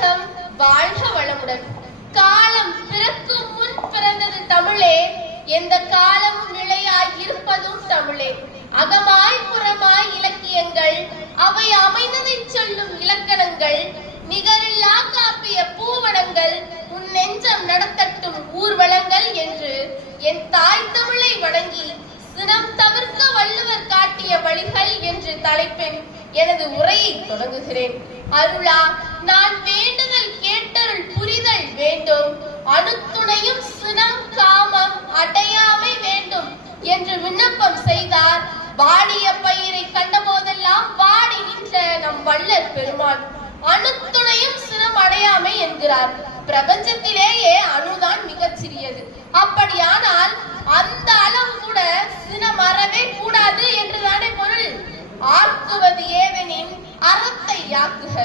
வையகம் வாழ்க வளமுடன். காலம் பிறக்கும் முன் பிறந்தது தமிழே, எந்த காலமும் நிலையாய் இருப்பதும் தமிழே. அகமாய் புறமாய் இலக்கியங்கள், அவை அமைந்ததை சொல்லும் இலக்கணங்கள், நிகரில்லா காப்பிய பூவனங்கள், உன் நெஞ்சம் நடத்தட்டும் ஊர்வலங்கள் என்று என் தாய் தமிழை வணங்கி சினம் தவிர்க்க வள்ளுவர் காட்டிய வழிகள் என்று தலைப்பின் எனது உரையை தொடங்குகிறேன். அருளா, நான் வேண்டுதல் கேட்டருள் புரிதல் வேண்டும், அணுத்துணையும் சினம் காமம் அடையாமை வேண்டும் என்று விண்ணப்பம் செய்தார். வாடிய பயிரை கண்டபோதெல்லாம் வாடி நின்ற நம் வள்ளல் பெருமான். அணுத்துணையும் சினம் அடையாமை என்கிறார். பிரபஞ்சத்திலேயே அணுதான் மிகச் சிறியது. அப்படியானால் அந்த அளவு கூட சினம் அறவே கூடாது என்றுதானே பொருள். ஆக்குவது ஏதெனின் அறத்தை யாக்குக,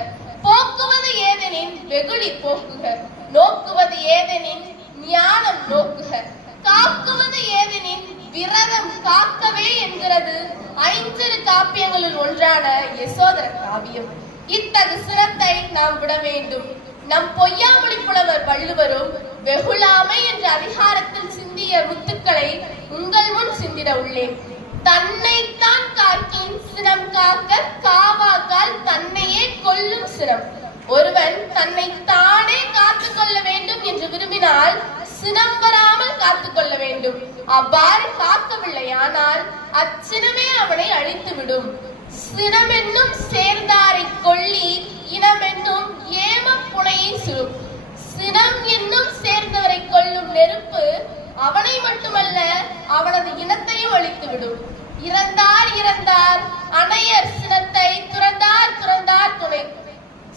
போக்குவது ஏதெனின் வெகுளி போக்குக, நோக்குவது ஏதெனின் ஞானம் நோக்குக, காக்குவது ஏதெனின் விரதம் காக்கவே என்கிறது ஐஞ்சிறு காப்பியங்களுள் ஒன்றான யசோதர காவியம். இத்தகு சிரத்தை நாம் விட வேண்டும். நம் பொய்யாமொழி புலவர் வள்ளுவரும் வெகுளாமை என்ற அதிகாரத்தில் சிந்திய முத்துக்களை உங்கள் முன் சிந்திட உள்ளேன். தன்னைத்தான் காக்கின் சினம் காக்க காவாக்கால் தன்னையே கொல்லும் சினம். ஒருவன் தன்னை தானே காத்துக் கொள்ள வேண்டும் என்று விரும்பினால் சினம் வராமல் காத்துக் கொள்ள வேண்டும். அவ்வாறு காக்கவில்லையானால் அச்சினமே அவனை அழித்துவிடும். சினம் என்னும் சேர்ந்தாரை கொல்லி இனம் என்னும் ஏம புனையை சுடும். சினம் என்னும் சேர்ந்தவரை கொல்லும் நெருப்பு அவனை மட்டுமல்ல அவனது இனத்தையும் அழித்துவிடும். இறந்தார் இறந்தார் அணையர் சினத்தை துறந்தார் துறந்தார் துணை.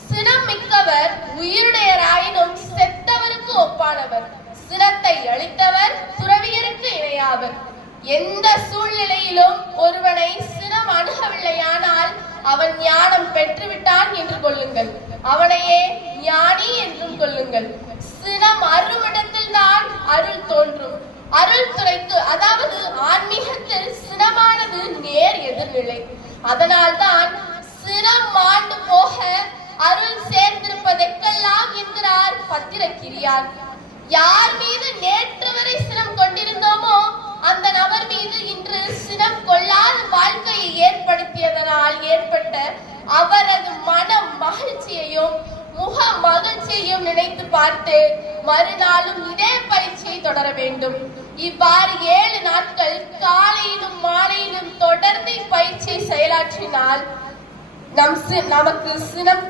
சினம் மிக்கவர் உயிருடையராயினும் செத்தவருக்கு ஒப்பானவர். சினத்தை அழித்தவர் துறவியருக்கு இணையாவர். எந்த சூழ்நிலையிலும் ஒருவனை சினம் அணுகவில்லையானால் அவன் ஞானம் பெற்றுவிட்டான் என்று கொள்ளுங்கள். அவனையே ஞானி என்றும் கொள்ளுங்கள். சினம் அருமிடத்தில் தான் அருள் தோன்றும். அருள் துறைக்கு, அதாவது ஆன்மீகத்தில் சினமானது நேர் எதிர்நிலை. அதனால்தான் சினம் மாண்டு போக அருள் சேர்ந்திருப்பதெல்லாம் என்கிறார் பத்திரகிரியார். யார் மீது நேற்று வரை சினம் கொண்டிருந்தோமோ அந்த நபர் மீது இன்று சினம் கொள்ளாத வாழ்க்கையை ஏற்படுத்தியதனால் ஏற்பட்ட அவரது மனம் மகிழ்ச்சியையும் முக மகிழ்ச்சியையும் நினைத்து பார்த்து மறுநாளும் இதே பயிற்சியை தொடர வேண்டும். இவ்வாறு 7 நாட்கள் காலையிலும் மாலையிலும் தொடர்ந்து இப்பயிற்சியை செயலாற்றினால் நமக்கு சினம்